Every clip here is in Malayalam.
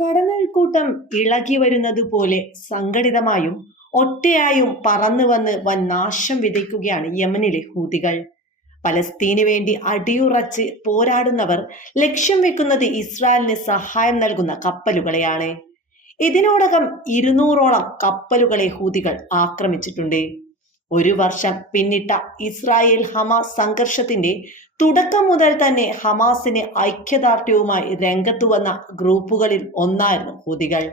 കടന്നൽക്കൂട്ടം ഇളകി വരുന്നത് പോലെ സംഘടിതമായും ഒറ്റയായും പറന്നു വന്ന് വൻ നാശം വിതയ്ക്കുകയാണ് യമനിലെ ഹൂതികൾ. പലസ്തീന് വേണ്ടി അടിയുറച്ച് പോരാടുന്നവർ ലക്ഷ്യം വെക്കുന്നത് ഇസ്രായേലിന് സഹായം നൽകുന്ന കപ്പലുകളെയാണ്. ഇതിനോടകം ഇരുന്നൂറോളം കപ്പലുകളെ ഹൂതികൾ ആക്രമിച്ചിട്ടുണ്ട്. ഒരു വർഷം പിന്നിട്ട ഇസ്രായേൽ ഹമാസ് സംഘർഷത്തിന്റെ തുടക്കം മുതൽ തന്നെ ഹമാസിന് ഐക്യദാർഢ്യവുമായി രംഗത്തു വന്ന ഗ്രൂപ്പുകളിൽ ഒന്നായിരുന്നു ഹൂതികൾ.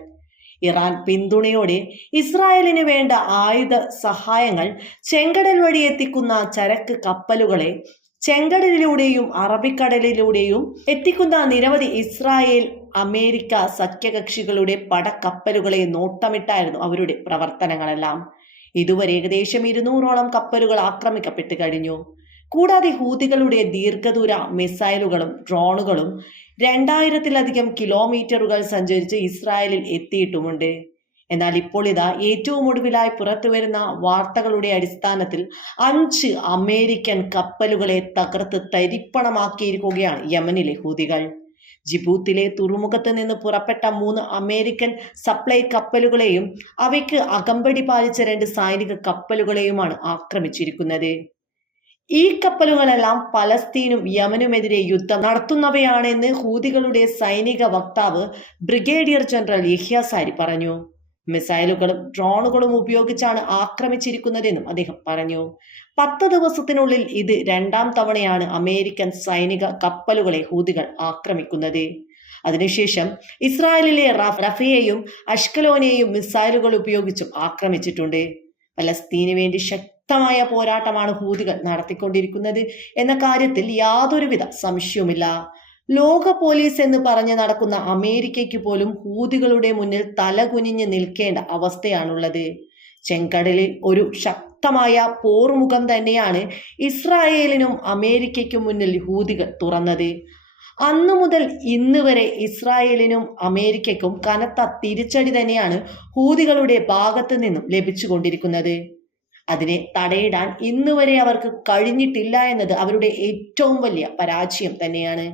ഇറാൻ പിന്തുണയോടെ ഇസ്രായേലിന് വേണ്ട ആയുധ സഹായങ്ങൾ ചെങ്കടൽ വഴി എത്തിക്കുന്ന ചരക്ക് കപ്പലുകളെ ചെങ്കടലിലൂടെയും അറബിക്കടലിലൂടെയും എത്തിക്കുന്ന നിരവധി ഇസ്രായേൽ അമേരിക്ക സഖ്യകക്ഷികളുടെ പടക്കപ്പലുകളെ നോട്ടമിട്ടായിരുന്നു അവരുടെ പ്രവർത്തനങ്ങളെല്ലാം. ഇതുവരെ ഏകദേശം ഇരുന്നൂറോളം കപ്പലുകൾ ആക്രമിക്കപ്പെട്ട് കഴിഞ്ഞു. കൂടാതെ ഹൂതികളുടെ ദീർഘദൂര മിസൈലുകളും ഡ്രോണുകളും രണ്ടായിരത്തിലധികം കിലോമീറ്ററുകൾ സഞ്ചരിച്ച് ഇസ്രായേലിൽ എത്തിയിട്ടുമുണ്ട്. എന്നാൽ ഇപ്പോൾ ഇതാ ഏറ്റവും ഒടുവിലായി പുറത്തുവരുന്ന വാർത്തകളുടെ അടിസ്ഥാനത്തിൽ അഞ്ച് അമേരിക്കൻ കപ്പലുകളെ തകർത്ത് തരിപ്പണമാക്കിയിരിക്കുകയാണ് യമനിലെ ഹൂതികൾ. ജിബൂത്തിലെ തുറമുഖത്ത് നിന്ന് പുറപ്പെട്ട മൂന്ന് അമേരിക്കൻ സപ്ലൈ കപ്പലുകളെയും അവയ്ക്ക് അകമ്പടി പാലിച്ച രണ്ട് സൈനിക കപ്പലുകളെയുമാണ് ആക്രമിച്ചിരിക്കുന്നത്. ഈ കപ്പലുകളെല്ലാം പലസ്തീനും യമനുമെതിരെ യുദ്ധം നടത്തുന്നവയാണെന്ന് ഹൂതികളുടെ സൈനിക വക്താവ് ബ്രിഗേഡിയർ ജനറൽ യഹ്യാസാരി പറഞ്ഞു. മിസൈലുകളും ഡ്രോണുകളും ഉപയോഗിച്ചാണ് ആക്രമിച്ചിരിക്കുന്നതെന്നും അദ്ദേഹം പറഞ്ഞു. പത്ത് ദിവസത്തിനുള്ളിൽ ഇത് രണ്ടാം തവണയാണ് അമേരിക്കൻ സൈനിക കപ്പലുകളെ ഹൂതികൾ ആക്രമിക്കുന്നത്. അതിനുശേഷം ഇസ്രായേലിലെ റഫയെയും അഷ്കലോനെയും മിസൈലുകൾ ഉപയോഗിച്ചും ആക്രമിച്ചിട്ടുണ്ട്. പലസ്തീന് വേണ്ടി ശക്തമായ പോരാട്ടമാണ് ഹൂതികൾ നടത്തിക്കൊണ്ടിരിക്കുന്നത് എന്ന കാര്യത്തിൽ യാതൊരുവിധ സംശയവുമില്ല. ലോക പോലീസ് എന്ന് പറഞ്ഞ് നടക്കുന്ന അമേരിക്കയ്ക്ക് പോലും ഹൂതികളുടെ മുന്നിൽ തലകുനിഞ്ഞ് നിൽക്കേണ്ട അവസ്ഥയാണുള്ളത്. ചെങ്കടലിൽ ഒരു ശക്തമായ പോർമുഖം തന്നെയാണ് ഇസ്രായേലിനും അമേരിക്കയ്ക്കും മുന്നിൽ ഹൂതികൾ തുറന്നത്. അന്നു മുതൽ ഇന്ന് വരെ ഇസ്രായേലിനും അമേരിക്കയ്ക്കും കനത്ത തിരിച്ചടി തന്നെയാണ് ഹൂതികളുടെ ഭാഗത്തു നിന്നും ലഭിച്ചുകൊണ്ടിരിക്കുന്നത്. അതിനെ തടയിടാൻ ഇന്ന് വരെ അവർക്ക് കഴിഞ്ഞിട്ടില്ല എന്നത് അവരുടെ ഏറ്റവും വലിയ പരാജയം തന്നെയാണ്.